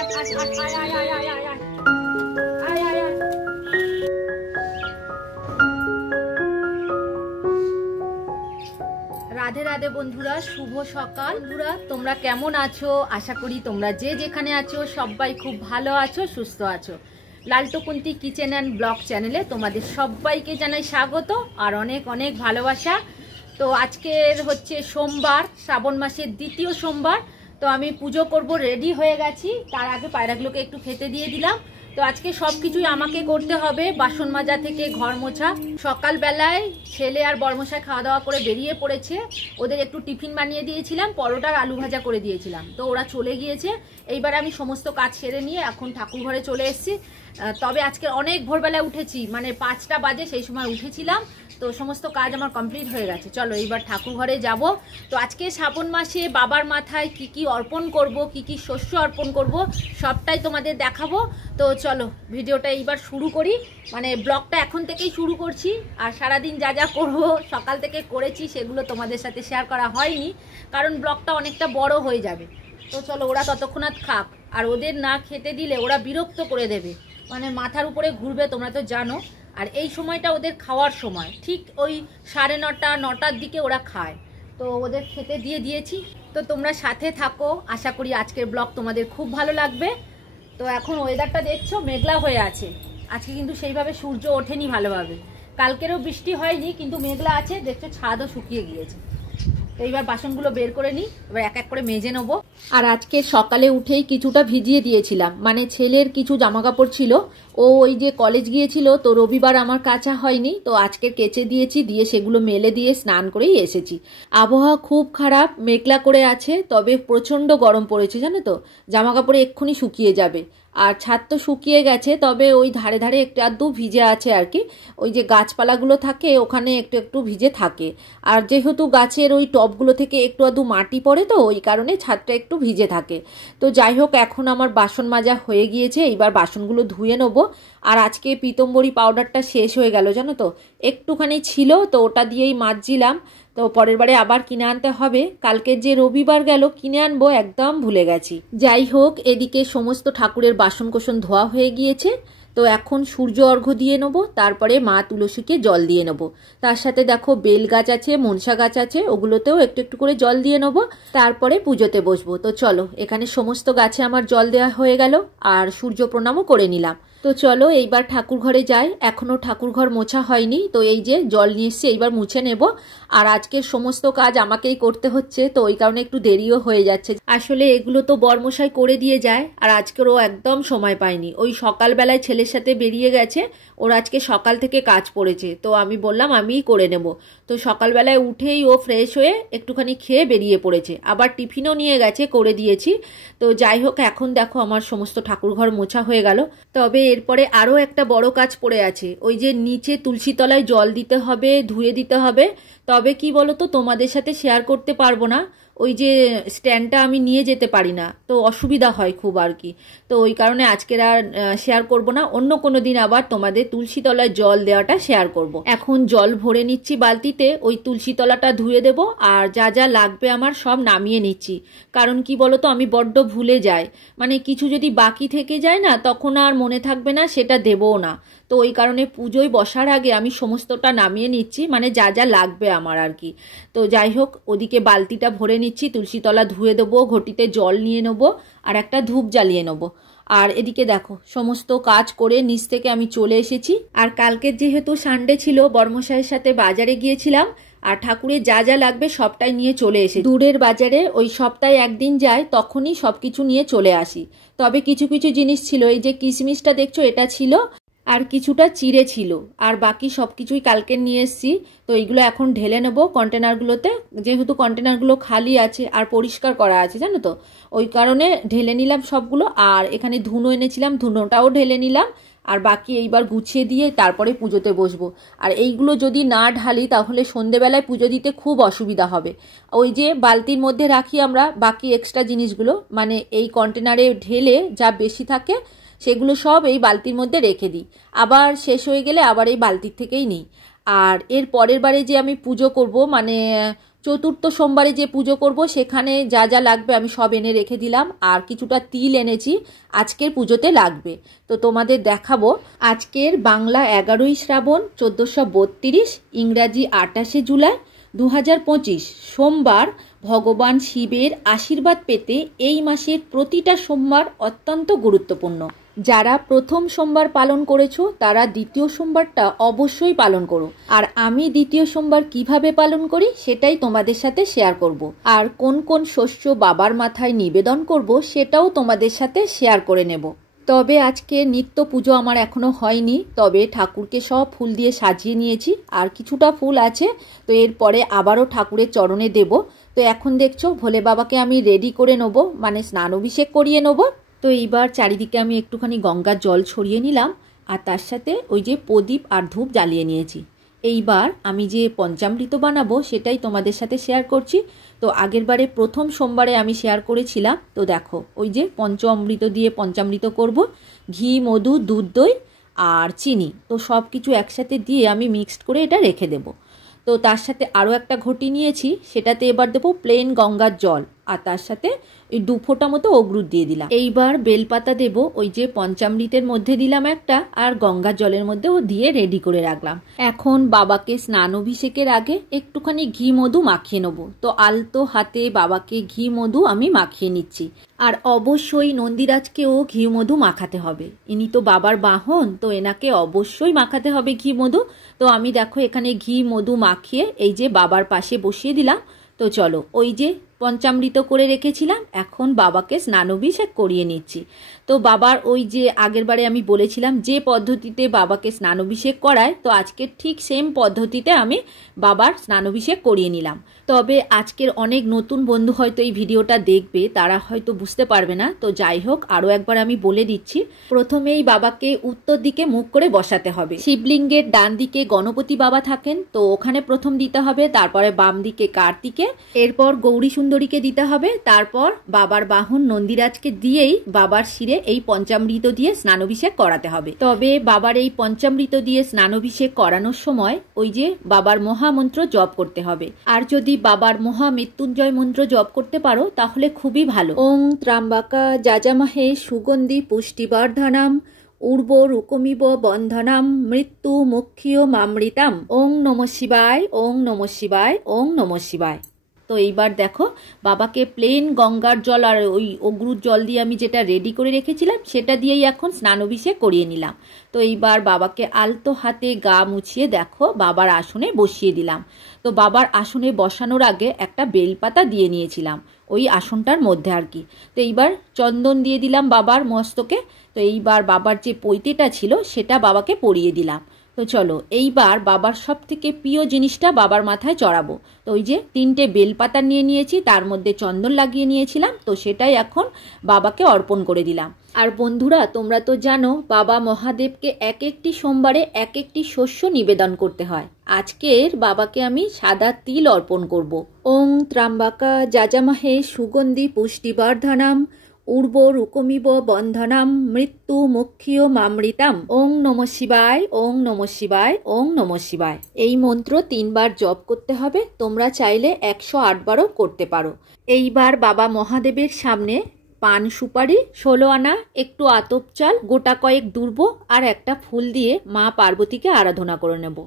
রাধে রাধে বন্ধুরা, শুভ সকাল। বন্ধুরা তোমরা কেমন আছো? আশা করি তোমরা যে যেখানে আছো সবাই খুব ভালো আছো, সুস্থ আছো। লালটুকুন্তি কিচেন অ্যান্ড ব্লগ চ্যানেলে তোমাদের সবাইকে জানাই স্বাগত আর অনেক অনেক ভালোবাসা। তো আজকের হচ্ছে সোমবার, শ্রাবণ মাসের দ্বিতীয় সোমবার। তো আমি পুজো করব, রেডি হয়ে গেছি। তার আগে পায়রাগুলোকে একটু খেতে দিয়ে দিলাম। তো আজকে সব কিছুই আমাকে করতে হবে, বাসন মাজা থেকে ঘর মোছা। সকালবেলায় ছেলে আর বর্মশাই খাওয়া দাওয়া করে বেরিয়ে পড়েছে। ওদের একটু টিফিন বানিয়ে দিয়েছিলাম, পরোটা আর আলু ভাজা করে দিয়েছিলাম। তো ওরা চলে গিয়েছে। এইবার আমি সমস্ত কাজ সেরে নিয়ে এখন ঠাকুর ঘরে চলে এসেছি। তবে আজকে অনেক ভোরবেলায় উঠেছি, মানে 5টা বাজে সেই সময় উঠেছিলাম। তো সমস্ত কাজ আমার কমপ্লিট হয়ে গেছে। চলো এইবার ঠাকুর ঘরে যাব। তো আজকে শ্রাবণ মাসে বাবার মাথায় কি কি অর্পণ করব, কি কি শস্য অর্পণ করব, সবটাই তোমাদের দেখাবো। তো চলো ভিডিওটা এইবার শুরু করি। মানে ব্লগটা এখন থেকেই শুরু করছি। আর সারাদিন যা যা করবো সকাল থেকে করেছি সেগুলো তোমাদের সাথে শেয়ার করা হয়নি, কারণ ব্লগটা অনেকটা বড় হয়ে যাবে। তো চলো ওরা ততক্ষণাৎ খাক, আর ওদের না খেতে দিলে ওরা বিরক্ত করে দেবে, মানে মাথার উপরে ঘুরবে, তোমরা তো জানো। আর এই সময়টা ওদের খাওয়ার সময়, ঠিক ওই 9:30 9টার দিকে ওরা খায়। তো ওদের খেতে দিয়ে দিয়েছি। তো তোমরা সাথে থাকো, আশা করি আজকের ব্লগ তোমাদের খুব ভালো লাগবে। তো এখন ওয়েদারটা দেখছো মেঘলা হয়ে আছে। আজকে কিন্তু সেইভাবে সূর্য ওঠেনি ভালোভাবে। কালকেরও বৃষ্টি হয়নি, কিন্তু মেঘলা আছে, দেখছো ছাদও শুকিয়ে গিয়েছে। তো এইবার বাসনগুলো বের করে নিই, এবার এক এক করে মেজে নেবো। আর আজকে সকালে উঠেই কিছুটা ভিজিয়ে দিয়েছিলাম, মানে ছেলের কিছু জামা কাপড় ছিল, ও ওই যে কলেজ গিয়েছিল, তো রবিবার আমার কাচা হয়নি, তো আজকে কেচে দিয়েছি, দিয়ে সেগুলো মেলে দিয়ে স্নান করেই এসেছি। আবহাওয়া খুব খারাপ, মেঘলা করে আছে, তবে প্রচণ্ড গরম পড়েছে জানো তো। জামা কাপড় এক্ষুনি শুকিয়ে যাবে। আর ছাদ তো শুকিয়ে গেছে, তবে ওই ধারে ধারে একটু আধটু ভিজে আছে আর কি। ওই যে গাছপালাগুলো থাকে ওখানে একটু একটু ভিজে থাকে। আর যেহেতু গাছের ওই টবগুলো থেকে একটু আধটু মাটি পড়ে, তো ওই কারণে ছাদটা একটু ভিজে থাকে। তো যাই হোক, এখন আমার বাসন মাজা হয়ে গিয়েছে, এইবার বাসনগুলো ধুয়ে নেবো। আর আজকে পিতম্বরী পাউডারটা শেষ হয়ে গেল জানো তো, একটুখানি ছিল, তো ওটা দিয়েই মাজছিলাম। তো পরের বারে আবার কিনে আনতে হবে। কালকের যে রবিবার গেল কিনে আনবো, একদম ভুলে গেছি। যাই হোক, এদিকে সমস্ত ঠাকুরের বাসন কোসন ধোয়া হয়ে গিয়েছে। তো এখন সূর্য অর্ঘ্য দিয়ে নেবো, তারপরে মা তুলসীকে জল দিয়ে নেবো। তার সাথে দেখো বেল গাছ আছে, মনসা গাছ আছে, ওগুলোতেও একটু একটু করে জল দিয়ে নেবো, তারপরে পুজোতে বসবো। তো চলো, এখানে সমস্ত গাছে আমার জল দেওয়া হয়ে গেল, আর সূর্য প্রণামও করে নিলাম। তো চলো এইবার ঠাকুর ঘরে যাই। এখনো ঠাকুর ঘর মোছা হয়নি, তো এই যে জল নিয়ে এসছি, এইবার মুছে নেব। আর আজকের সমস্ত কাজ আমাকেই করতে হচ্ছে, তো ওই কারণে একটু দেরিও হয়ে যাচ্ছে। আসলে এগুলো তো বর্মশাই করে দিয়ে যায়, আর আজকেরও একদম সময় পাইনি। ওই সকালবেলায় ছেলের সাথে বেরিয়ে গেছে, ওর আজকে সকাল থেকে কাজ পড়েছে, তো আমি বললাম আমিই করে নেব। তো সকালবেলায় উঠেই ও ফ্রেশ হয়ে একটুখানি খেয়ে বেরিয়ে পড়েছে, আবার টিফিনও নিয়ে গেছে, করে দিয়েছি। তো যাই হোক, এখন দেখো আমার সমস্ত ঠাকুর ঘর মোছা হয়ে গেল। তবে এরপরে আরও একটা বড় কাজ পড়ে আছে, ওই যে নিচে তুলসী তলায় জল দিতে হবে, ধুয়ে দিতে হবে। তবে কি বলো তো, তোমাদের সাথে শেয়ার করতে পারবো না, ওই যে স্ট্যান্ডটা আমি নিয়ে যেতে পারি না, তো অসুবিধা হয় খুব আর কি। তো ওই কারণে আজকের আর শেয়ার করব না, অন্য কোনো দিন আবার তোমাদের তুলসী তলায় জল দেওয়াটা শেয়ার করব। এখন জল ভরে নিচ্ছি বালতিতে, ওই তুলসী তলাটা ধুয়ে দেব, আর যা যা লাগবে আমার সব নামিয়ে নিচ্ছি। কারণ কি বলো তো, আমি বড্ড ভুলে যাই, মানে কিছু যদি বাকি থেকে যায় না, তখন আর মনে থাকবে না, সেটা দেবও না। তো ওই কারণে পুজোয় বসার আগে আমি সমস্তটা নামিয়ে নিচ্ছি, মানে যা যা লাগবে আমার আর কি। তো যাই হোক, ওদিকে বালতিটা ভরে নিচ্ছি, তুলসীতলা ধুয়ে দেবো, ঘটিতে জল নিয়ে নেবো, আর একটা ধূপ জ্বালিয়ে নেবো। আর এদিকে দেখো সমস্ত কাজ করে নিচ থেকে আমি চলে এসেছি। আর কালকের যেহেতু সানডে ছিল, বর্মশাইয়ের সাথে বাজারে গিয়েছিলাম, আর ঠাকুরের যা যা লাগবে সবটাই নিয়ে চলে এসে দূরের বাজারে ওই সপ্তাহে একদিন যাই, তখনই সবকিছু নিয়ে চলে আসি। তবে কিছু কিছু জিনিস ছিল, এই যে কিশমিশটা দেখছো এটা ছিল, আর কিছুটা চিড়ে ছিল, আর বাকি সব কিছুই কালকে নিয়ে এসেছি। তো এইগুলো এখন ঢেলে নেব কন্টেনারগুলোতে, যেহেতু কন্টেনারগুলো খালি আছে আর পরিষ্কার করা আছে জানো তো, ওই কারণে ঢেলে নিলাম সবগুলো। আর এখানে ধুনো এনেছিলাম, ধুনোটাও ঢেলে নিলাম। আর বাকি এইবার গুছিয়ে দিয়ে তারপরে পুজোতে বসবো। আর এইগুলো যদি না ঢালি তাহলে সন্ধেবেলায় পুজো দিতে খুব অসুবিধা হবে। ওই যে বালতির মধ্যে রাখি আমরা বাকি এক্সট্রা জিনিসগুলো, মানে এই কন্টেনারে ঢেলে যা বেশি থাকে সেগুলো সব এই বালতির মধ্যে রেখে দিই, আবার শেষ হয়ে গেলে আবার এই বালতির থেকেই নিই। আর এর পরের বারে যে আমি পুজো করব, মানে চতুর্থ সোমবারে যে পুজো করব সেখানে যা যা লাগবে আমি সব এনে রেখে দিলাম, আর কিছুটা তিল এনেছি আজকের পুজোতে লাগবে। তো তোমাদের দেখাবো। আজকের বাংলা 11ই শ্রাবণ 1432, ইংরাজি 28শে জুলাই 2025 সোমবার। ভগবান শিবের আশীর্বাদ পেতে এই মাসের প্রতিটা সোমবার অত্যন্ত গুরুত্বপূর্ণ। যারা প্রথম সোমবার পালন করেছো তারা দ্বিতীয় সোমবারটা অবশ্যই পালন করো। আর আমি দ্বিতীয় সোমবার কিভাবে পালন করি সেটাই তোমাদের সাথে শেয়ার করব। আর কোন কোন শস্য বাবার মাথায় নিবেদন করব সেটাও তোমাদের সাথে শেয়ার করে নেব। তবে আজকে নিত্য পুজো আমার এখনো হয়নি, তবে ঠাকুরকে সব ফুল দিয়ে সাজিয়ে নিয়েছি, আর কিছুটা ফুল আছে, তো এরপরে আবারও ঠাকুরের চরণে দেব। তো এখন দেখছো ভোলে বাবাকে আমি রেডি করে নেব, মানে স্নান অভিষেক করিয়ে নেব। তো এইবার চারিদিকে আমি একটুখানি গঙ্গার জল ছড়িয়ে নিলাম, আর তার সাথে ওই যে প্রদীপ আর ধূপ জ্বালিয়ে নিয়েছি। এইবার আমি যে পঞ্চামৃত বানাবো সেটাই তোমাদের সাথে শেয়ার করছি। তো আগের বারে প্রথম সোমবারে আমি শেয়ার করেছিলাম। তো দেখো ওই যে পঞ্চামৃত দিয়ে পঞ্চামৃত করব, ঘি, মধু, দুধ, দই আর চিনি, তো সব কিছু একসাথে দিয়ে আমি মিক্সড করে এটা রেখে দেব। তো তার সাথে আরও একটা ঘটি নিয়েছি, সেটাতে এবার দেবো প্লেন গঙ্গার জল, আর তার সাথে এই 2 ফোঁটা মতো অগরুত দিয়ে দিলাম। এইবার বেলপাতা দেব, ওই যে পঞ্চামৃতের মধ্যে দিলাম একটা, আর গঙ্গার জলের মধ্যেও দিয়ে রেডি করে রাখলাম। এখন বাবাকে স্নান অভিষেকের আগে একটুখানি ঘি মধু মাখিয়ে নেবো। তো আলতো হাতে বাবাকে ঘি মধু আমি মাখিয়ে নিচ্ছি। আর অবশ্যই নন্দীরাজকেও ঘি মধু মাখাতে হবে, ইনি তো বাবার বাহন, তো এনাকে অবশ্যই মাখাতে হবে ঘি মধু। তো আমি দেখো এখানে ঘি মধু মাখিয়ে এই যে বাবার পাশে বসিয়ে দিলাম। তো চলো ওই যে পঞ্চামৃত করে রেখেছিলাম, এখন বাবাকে স্নান অভিষেক করিয়ে নিচ্ছি। তো বাবার ওই যে আগের বারে আমি বলেছিলাম যে পদ্ধতিতে বাবাকে স্নান অভিষেক করায়, তো আজকে ঠিক সেম পদ্ধতিতে আমি বাবার স্নান অভিষেক করিয়ে নিলাম। তবে আজকের অনেক নতুন বন্ধু হয়তো এই ভিডিওটা দেখবে, তারা হয়তো বুঝতে পারবে না। তো যাই হোক, আরও একবার আমি বলে দিচ্ছি। প্রথমেই বাবাকে উত্তর দিকে মুখ করে বসাতে হবে। শিবলিঙ্গের ডান দিকে গণপতি বাবা থাকেন, তো ওখানে প্রথম দিতে হবে, তারপরে বাম দিকে কার্তিকে, এরপর গৌরী সুন্দরীকে দিতে হবে, তারপর বাবার বাহন নন্দীরাজকে দিয়েই বাবার শিরে এই পঞ্চামৃত দিয়ে স্নানাভিষেক করাতে হবে। তবে বাবার এই পঞ্চামৃত দিয়ে স্নানাভিষেক করানোর সময় ওই যে বাবার মহামন্ত্র জপ করতে হবে। আর যদি বাবার মহামৃত্যুঞ্জয় মন্ত্র জপ করতে পারো তাহলে খুবই ভালো। ওং ত্রাম্বাকা যাজামহে সুগন্ধি পুষ্টিবর্ধনম উর্বরুকমিব বন্ধনাম মৃত্যু মুখ্যীয় মামৃতাম। ওং নমঃ শিবায়, ওং নমঃ শিবায়, ওং নমঃ শিবায়। তো এইবার দেখো বাবাকে প্লেন গঙ্গার জল আর ওই অগরুর জল দিয়ে আমি যেটা রেডি করে রেখেছিলাম সেটা দিয়েই এখন স্নান অভিষেক করিয়ে নিলাম। তো এইবার বাবাকে আলতো হাতে গা মুছিয়ে দেখো বাবার আসনে বসিয়ে দিলাম। তো বাবার আসনে বসানোর আগে একটা বেলপাতা দিয়ে নিয়েছিলাম ওই আসনটার মধ্যে আর কি। তো এইবার চন্দন দিয়ে দিলাম বাবার মস্তকে। তো এইবার বাবার যে পৈতেটা ছিল সেটা বাবাকে পরিয়ে দিলাম। তো চলো এইবার বাবার সব থেকে প্রিয় জিনিসটা বাবার মাথায় চড়াবো। তো ওই যে 3টে বেলপাতা নিয়ে নিয়েছি, তার মধ্যে চন্দন লাগিয়ে নিয়েছিলাম, তো সেটাই এখন বাবাকে অর্পণ করে দিলাম। আর বন্ধুরা তোমরা তো জানো বাবা মহাদেবকে এক একটি সোমবারে এক একটি শস্য নিবেদন করতে হয়। আজকের বাবাকে আমি সাদা তিল অর্পণ করব। ওং ত্রাম্বাকা যাজামহে সুগন্ধি পুষ্টিবর্ধনম উর্বরুকমিব বন্ধনাম মৃত্যু মুখ্যীয় মামৃতাম। ওং নমঃ শিবায়, ওং নমঃ শিবায়, ওং নমঃ শিবায়। এই মন্ত্র 3 বার জপ করতে হবে, তোমরা চাইলে 108 বারও করতে পারো। এইবার বাবা মহাদেবের সামনে পান সুপারি, 16 আনা, একটু আতপ চাল, গোটা কয়েক দুর্ব আর একটা ফুল দিয়ে মা পার্বতীকে আরাধনা করে নেব।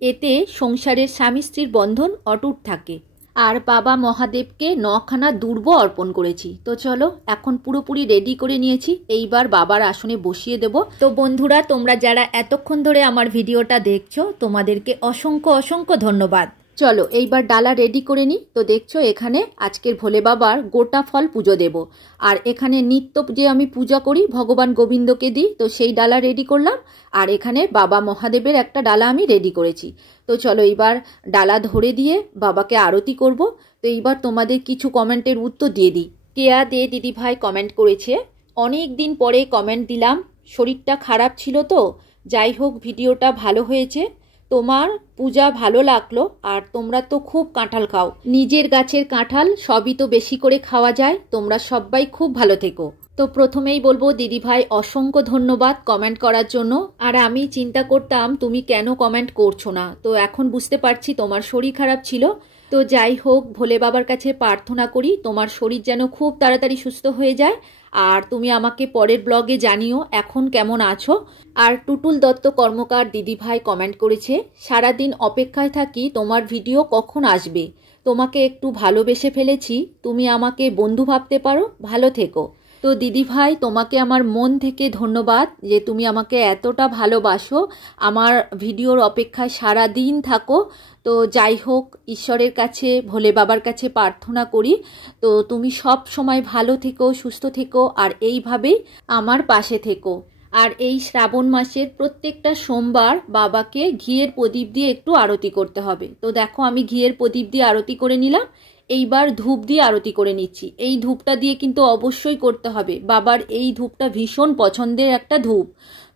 এতে সংসারের স্বামী স্ত্রীর বন্ধন অটুট থাকে। আর বাবা মহাদেবকে 9খানা দুর্ব অর্পণ করেছি। তো চলো এখন পুরোপুরি রেডি করে নিয়েছি, এইবার বাবার আসনে বসিয়ে দেব। তো বন্ধুরা তোমরা যারা এতক্ষণ ধরে আমার ভিডিওটা দেখছো তোমাদেরকে অসংখ্য অসংখ্য ধন্যবাদ। চলো এইবার ডালা রেডি করে নিই। তো দেখছো এখানে আজকের ভোলে বাবার গোটা ফল পুজো দেব। আর এখানে নিত্য যে আমি পূজা করি ভগবান গোবিন্দকে দিই, তো সেই ডালা রেডি করলাম। আর এখানে বাবা মহাদেবের একটা ডালা আমি রেডি করেছি। তো চলো এইবার ডালা ধরে দিয়ে বাবাকে আরতি করব। তো এইবার তোমাদের কিছু কমেন্টের উত্তর দিয়ে দিই। কেয়া দে দিদি ভাই কমেন্ট করেছে, অনেক দিন পরে কমেন্ট দিলাম, শরীরটা খারাপ ছিল তো, যাই হোক ভিডিওটা ভালো হয়েছে, তোমার পূজা ভালো লাগলো। আর তোমরা তো খুব কাঁঠাল খাও, নিজের গাছের কাঁঠাল সবই তো বেশি করে খাওয়া যায়। তোমরা সবাই খুব ভালো থেকো। তো প্রথমেই বলবো দিদি ভাই অসংখ্য ধন্যবাদ কমেন্ট করার জন্য। আর আমি চিন্তা করতাম তুমি কেন কমেন্ট করছো না, তো এখন বুঝতে পারছি তোমার শরীর খারাপ ছিল। তো যাই হোক, ভোলে বাবার কাছে প্রার্থনা করি তোমার শরীর যেন খুব তাড়াতাড়ি সুস্থ হয়ে যায়। আর তুমি আমাকে পরের ব্লগে জানিও এখন কেমন আছো। আর টুটুল দত্ত কর্মকার দিদিভাই কমেন্ট করেছে, সারাদিন অপেক্ষায় থাকি তোমার ভিডিও কখন আসবে। তোমাকে একটু ভালোবেসে ফেলেছি, তুমি আমাকে বন্ধু ভাবতে পারো, ভালো থেকো। তো দিদিভাই, তোমাকে আমার মন থেকে ধন্যবাদ যে তুমি আমাকে এতটা ভালোবাসো, আমার ভিডিওর অপেক্ষায় সারা দিন থাকো। তো যাই হোক, ঈশ্বরের কাছে ভোলে বাবার কাছে প্রার্থনা করি তো তুমি সব সময় ভালো থেকো, সুস্থ থেকো, আর এইভাবেই আমার পাশে থেকো। আর এই শ্রাবণ মাসের প্রত্যেকটা সোমবার বাবাকে ঘিয়ের প্রদীপ দিয়ে একটু আরতি করতে হবে। তো দেখো, আমি ঘিয়ের প্রদীপ দিয়ে আরতি করে নিলাম, এইবার ধূপ দিয়ে আরতি করে নিচ্ছি। এই ধূপটা দিয়ে কিন্তু অবশ্যই করতে হবে, বাবার এই ধূপটা ভীষণ পছন্দের একটা ধূপ।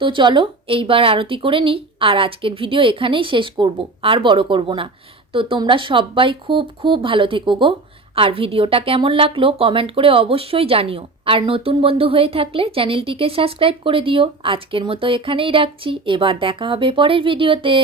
তো চলো এইবার আরতি করে নিই, আর আজকের ভিডিও এখানেই শেষ করব, আর বড় করব না। তো তোমরা সবাই খুব খুব ভালো থেকো গো। আর ভিডিওটা কেমন লাগলো কমেন্ট করে অবশ্যই জানিও। আর নতুন বন্ধু হয়ে থাকলে চ্যানেলটিকে সাবস্ক্রাইব করে দিও। আজকের মতো এখানেই রাখছি, এবার দেখা হবে পরের ভিডিওতে।